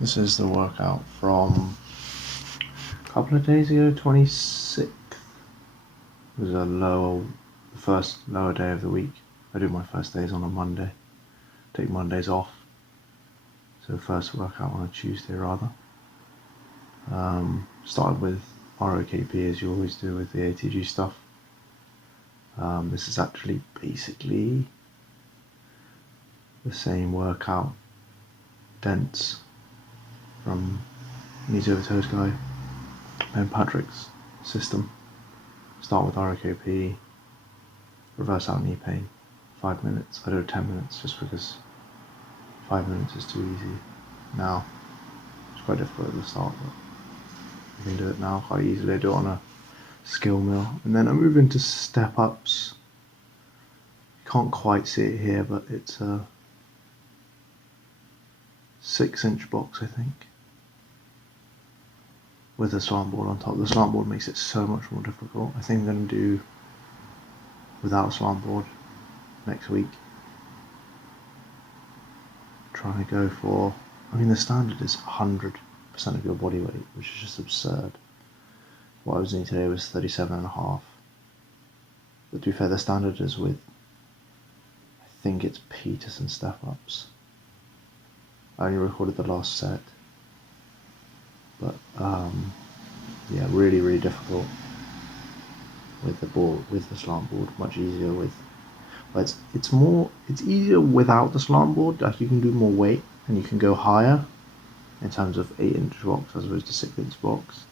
This is the workout from a couple of days ago, 26th. It was the first lower day of the week. I do my first days on a Monday. Take Mondays off. So first workout on a Tuesday rather. Started with ROKP as you always do with the ATG stuff. This is actually basically the same workout, dense, from knees over toes guy and Patrick's system. Start with ROKP, reverse out knee pain, 5 minutes. I do 10 minutes just because 5 minutes is too easy now. It's quite difficult at the start, but I can do it now quite easily. I do it on a skill mill, and then I move into step ups. You can't quite see it here, but it's a 6-inch box, I think, with a slant board on top. The slant board makes it so much more difficult. I think I'm going to do without a slant board next week. Trying to go for, the standard is 100% of your body weight, which is just absurd. What I was doing today was 37.5. But to be fair, the standard is with, I think it's Peterson step ups. I only recorded the last set. But yeah, really difficult with the board, with the slant board. Much easier with, but it's easier without the slant board. Like, you can do more weight and you can go higher in terms of 8-inch box as opposed to 6-inch box.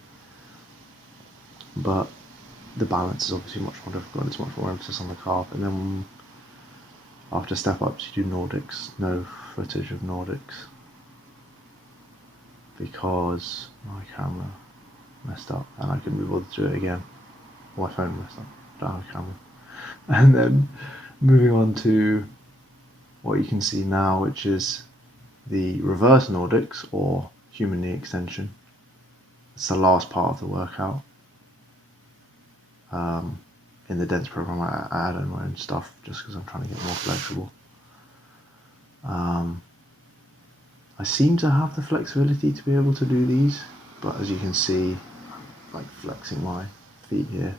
But the balance is obviously much more difficult. It's much more emphasis on the calf. And then after step ups, you do Nordics. No footage of Nordics because my camera messed up and I couldn't be bothered to do it again. My phone messed up. I don't have a camera. And then moving on to what you can see now, which is the reverse Nordics or human knee extension. It's the last part of the workout. In the dense program, I add in my own stuff just because I'm trying to get more flexible. I seem to have the flexibility to be able to do these, but as you can see, I'm like flexing my feet here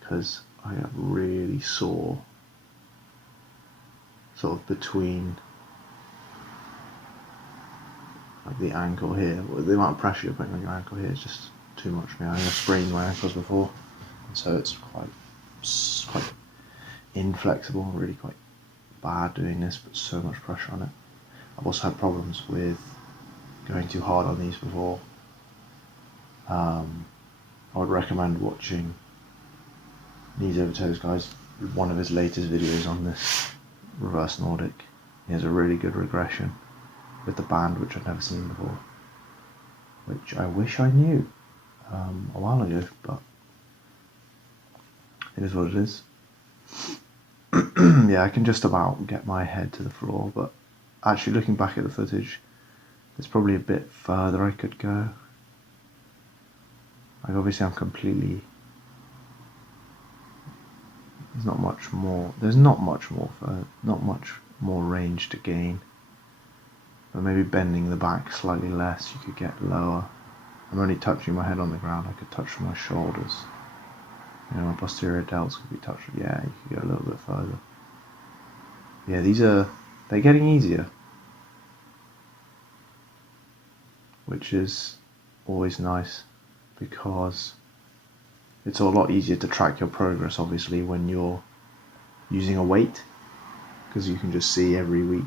because I have really sore sort of between like the ankle here. The amount of pressure you're putting on your ankle here is just too much for me. I think I've sprained my ankles before, and so it's quite inflexible, really quite bad doing this, but so much pressure on it. I've also had problems with going too hard on these before. I would recommend watching Knees Over Toes guys, one of his latest videos on this reverse Nordic. He has a really good regression with the band, which I'd never seen before, which I wish I knew a while ago, but it is what it is. Yeah, I can just about get my head to the floor, but actually looking back at the footage, there's probably a bit further I could go. Like, obviously there's not much more range to gain, but maybe bending the back slightly less, you could get lower. I'm only touching my head on the ground. I could touch from my shoulders. My posterior delts could be touched. Yeah, you could go a little bit further. Yeah, they're getting easier, which is always nice because it's a lot easier to track your progress, obviously, when you're using a weight, because you can just see every week,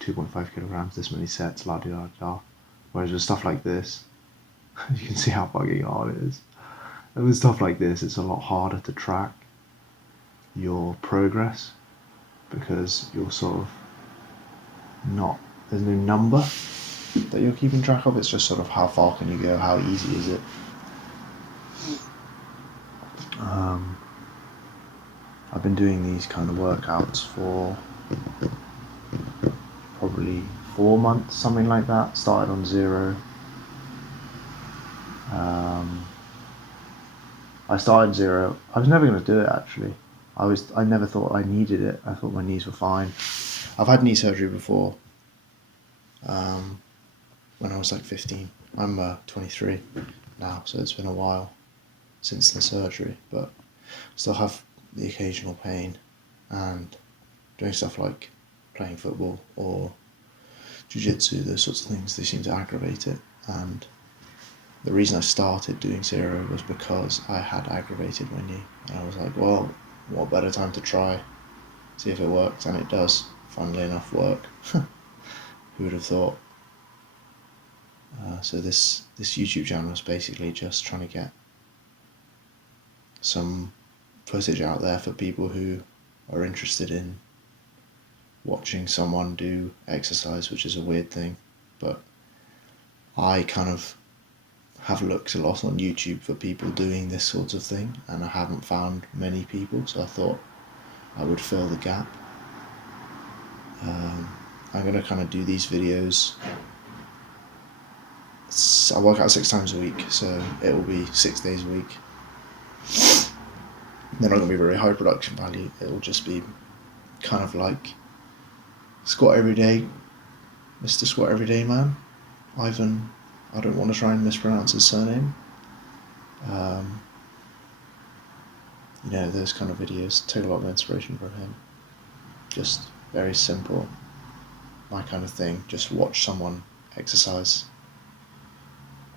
2.5 kilograms, this many sets, la di da da. Whereas with stuff like this, you can see how fucking hard it is. And with stuff like this, it's a lot harder to track your progress because you're sort of there's no number that you're keeping track of. It's just sort of how far can you go, how easy is it. I've been doing these kind of workouts for probably 4 months, something like that. Started on 0. I started 0. I was never going to do it, actually. I never thought I needed it. I thought my knees were fine. I've had knee surgery before. when I was like 15. I'm 23 now, so it's been a while since the surgery, but still have the occasional pain, and doing stuff like playing football or jiu-jitsu, those sorts of things, they seem to aggravate it. And the reason I started doing zero was because I had aggravated my knee, and I was like, well, what better time to try, see if it works, and it does, funnily enough, work. Who would have thought? So this YouTube channel is basically just trying to get some footage out there for people who are interested in watching someone do exercise, which is a weird thing, but I kind of have looked a lot on YouTube for people doing this sort of thing, and I haven't found many people, so I thought I would fill the gap. I'm going to kind of do these videos. I work out 6 times a week, so it will be 6 days a week. They're not going to be very high production value. It will just be kind of like squat every day, Mr. Squat Everyday Man, Ivan. I don't want to try and mispronounce his surname. You know, those kind of videos take a lot of inspiration from him. Just very simple, my kind of thing. Just watch someone exercise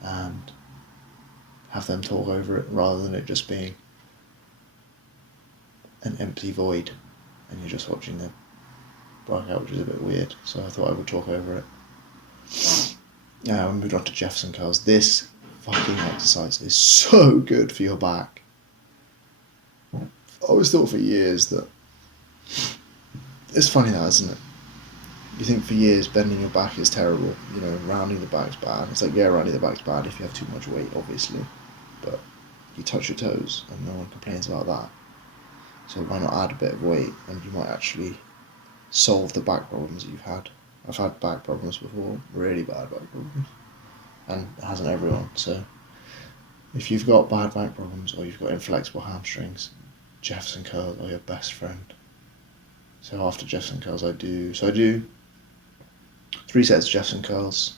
and have them talk over it, rather than it just being an empty void and you're just watching them workout, which is a bit weird. So I thought I would talk over it. We moved on to Jefferson Curls. This fucking exercise is so good for your back. I always thought for years that, it's funny that, isn't it? You think for years bending your back is terrible, you know, rounding the back's bad. It's like, yeah, rounding the back's bad if you have too much weight, obviously, but you touch your toes and no one complains about that. So why not add a bit of weight, and you might actually solve the back problems that you've had. I've had back problems before, really bad back problems, and hasn't everyone. So if you've got bad back problems or you've got inflexible hamstrings, Jefferson Curls are your best friend. So after Jefferson Curls I do 3 sets of Jefferson Curls,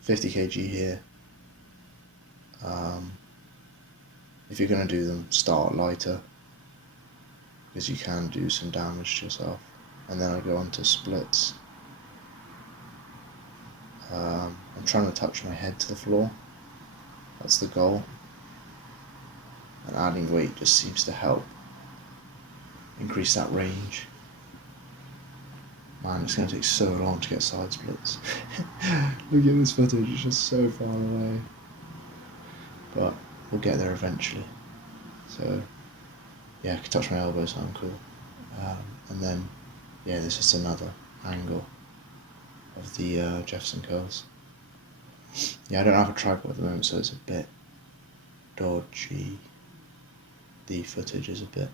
50 kg here. If you're going to do them, start lighter, because you can do some damage to yourself. And then I go on to splits. I'm trying to touch my head to the floor. That's the goal. And adding weight just seems to help increase that range. Man, it's going to take so long to get side splits. Look at this footage, it's just so far away. But we'll get there eventually. So, yeah, I can touch my elbows, so I'm cool. And then, yeah, this is another angle of the Jefferson Curls. Yeah, I don't have a tripod at the moment, so it's a bit dodgy. The footage is a bit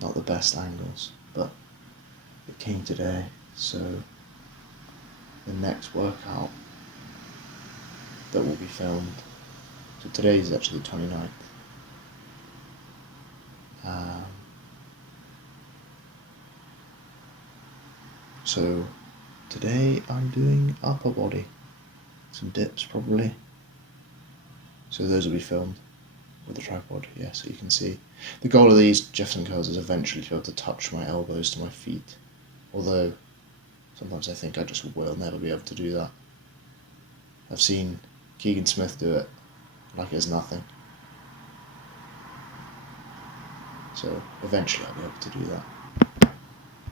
not the best angles, but it came today, so the next workout that will be filmed, so today is actually the 29th. So today I'm doing upper body, some dips probably, so those will be filmed with the tripod, yeah, so you can see. The goal of these Jefferson Curls is eventually to be able to touch my elbows to my feet, although sometimes I think I just will never be able to do that. I've seen Keegan Smith do it like it's nothing, so eventually I'll be able to do that.